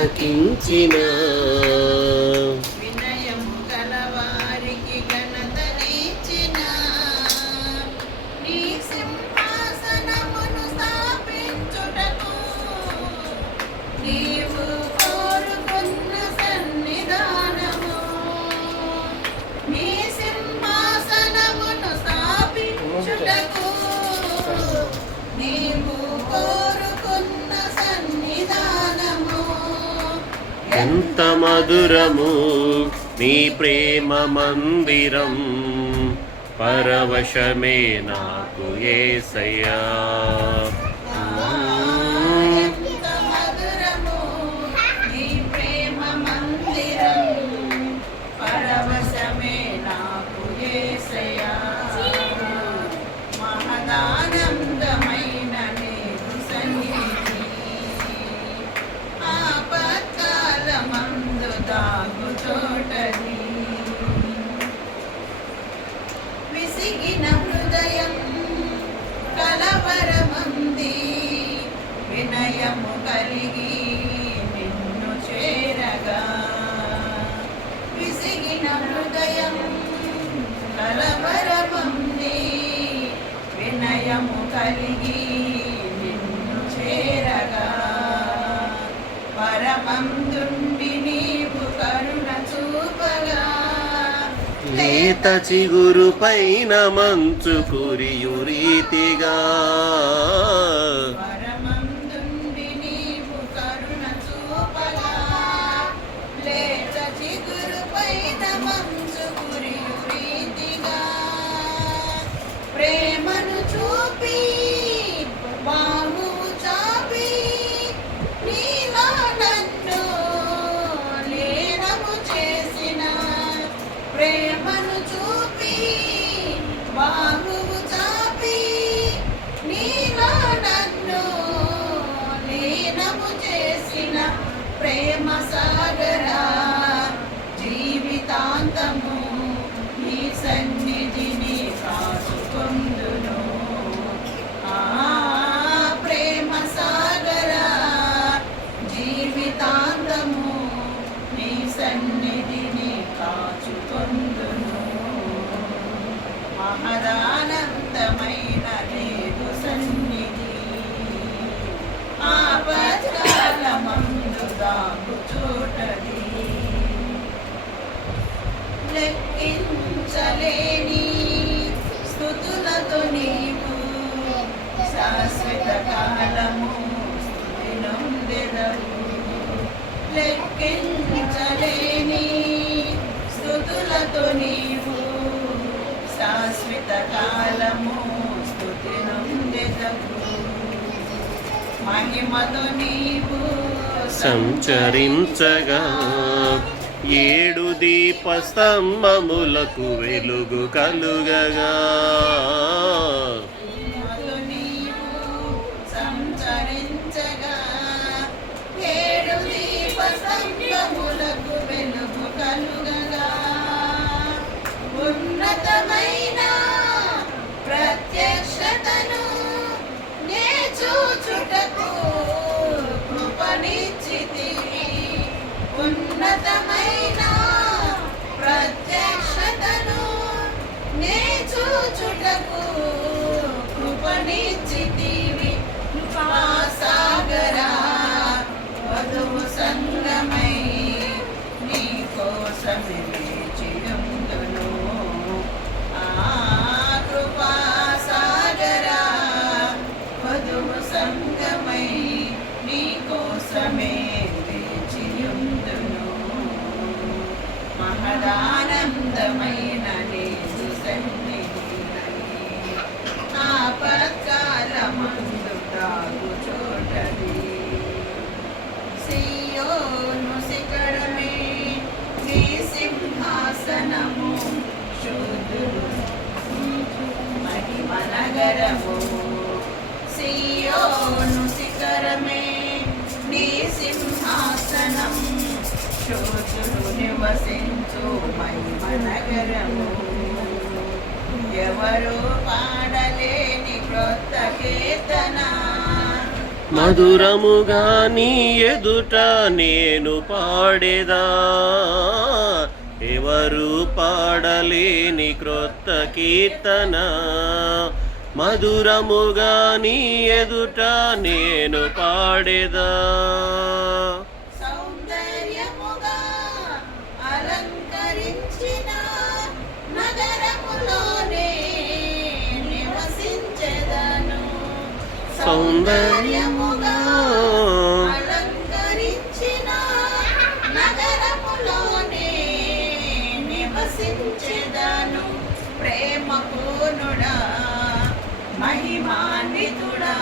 ఆలకించిన వినయము గలవారికి ఘనతనిచ్చిన నీ సింహాసనమును స్థాపించుటకు నీవు కోరుకున్న సన్నిధానము నీ సింహాసనమును స్థాపించుటకు నీవు కోరుకున్న సన్నిధానము ఎంత మధురము నీ ప్రేమ మందిరం పరవశమే నాకు యేసయ్యా ఎంత మధురము నీ ప్రేమ మందిరం పరవశమే నాకు యేసయ్యా మహదానందమైన నీవు సన్నిధి ఆపత్కాలమందు దాగు చోటది విసిగిన హృదయం కలవరమంది వినయము కలిగి నిన్ను చేరగా విసిగిన హృదయం కలవరమంది వినయము కలిగి నిన్ను చేరగా పరమందుండి నీవు కరుణ చూపగా లేత చిగురు పైన మంచు కురియు రీతిగా పరమందుండి నీవు కరుణ చూపగా లేత చిగురు పైన మంచు కురియు రీతిగా ప్రేమను చూపి బాహువు చాపి నీలా నన్ను లీనము చేసిన ప్రేమను చూపి బాహువు చాపి నీలా నన్ను లీనము చేసిన ప్రేమ సాగరా జీవితాంతము నీ సన్నిధిని కాచుకొందును ఆ ప్రేమ సాగరా జీవితాంతము నీ సన్నిధిని కాచుకొందును మహదానందమైన నీవు సన్నిధి ఆపత్కాలమందు దాగు చోటది లెక్కించలేని స్తుతులతో నీవు శాశ్వత కాలము స్తుతి నొందెదవు లెక్కించలేని స్తుతులతో నీవు శాశ్వత కాలము స్తుతి నొందెదవు మహిమతో నీవు సంచరించగా ఏడు దీప స్తంభములకు వెలుగు కలుగగా మహిమతో నీవు సంచరించగా ఏడు దీప స్తంభములకు వెలుగు కలుగగా ఉన్నతమైన ప్రత్యక్షతను నే చూచుటకు కృపనిచ్చితివి ఉన్నతమైన ప్రత్యక్షతను నే చూచుటకు కృపనిచ్చితివి సాగరా వధువు సంగమై నీ కోసమే వేచియుందును ఆ కృపా సాగరా వధువు సంగమై నీ కోసమే వేచియుందును మహదానందమైన నీవు సన్నిధి ఆపత్కాలమందు దాగు చోటది సియోను శిఖరమే నీ సింహాసనము శూద్రుడు మహిమ నగరము సియోను శిఖరమే నీ సింహాసనం శూద్రుడు నివసించు మహిమ నగరము ఎవరు పాడలేని క్రొత్త కీర్తన మధురముగా నీ ఎదుట నేను పాడేదా, ఎవరు పాడలేని క్రొత్త కీర్తన. మధురముగా నీ ఎదుట నేను పాడేదా. సౌందర్యముగా అలంకరించిన నగరములోనే నివసించెదను. సౌందర్యముగా అలంకరించిన నగరములోనే నివసించెదను. ప్రేమ పూర్ణుడా మహిమాన్వితుడా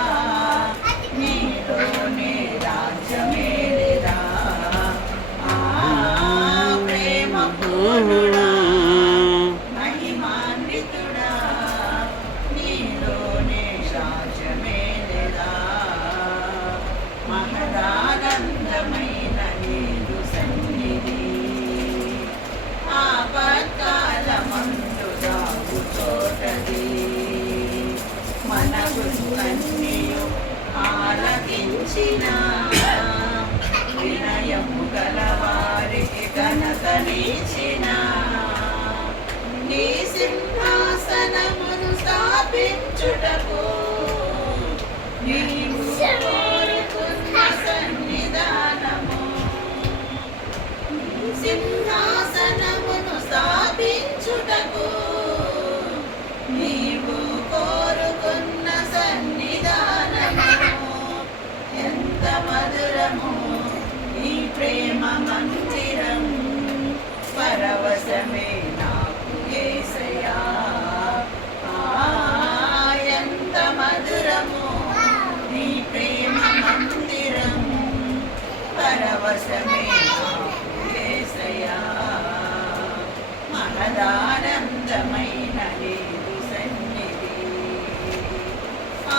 నీలోనే రాజ్యమేలిదా. ప్రేమ పూర్ణుడా మహిమాన్వితుడా నీలోనే రాజ్యమేలిదా. మహదానందమైన నీదు సన్నిధి ఆపత్కాలమందు దాగు చోటది. మనకు కన్నియు ఆలకించిన వినయము గలవారికి ఘనతనిచ్చిన నీ సింహాసనమును స్థాపించుటకు నీవు కోరుకున్న సన్నిధానము. నీ సింహాసనమును స్థాపించుటకు నీవు కోరుకున్న సన్నిధానము. ఎంత మధురము నీ ప్రేమ మందిరం, పరవశమే నాకు యేసయ్యా. ఎంత మధురము నీ ప్రేమ మందిరం, పరవశమే నాకు యేసయ్యా. మహదానందమైన నీదు సన్నిధి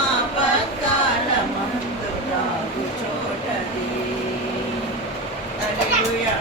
ఆపత్కాలమందు రాగు చోటది. హల్లెలూయా.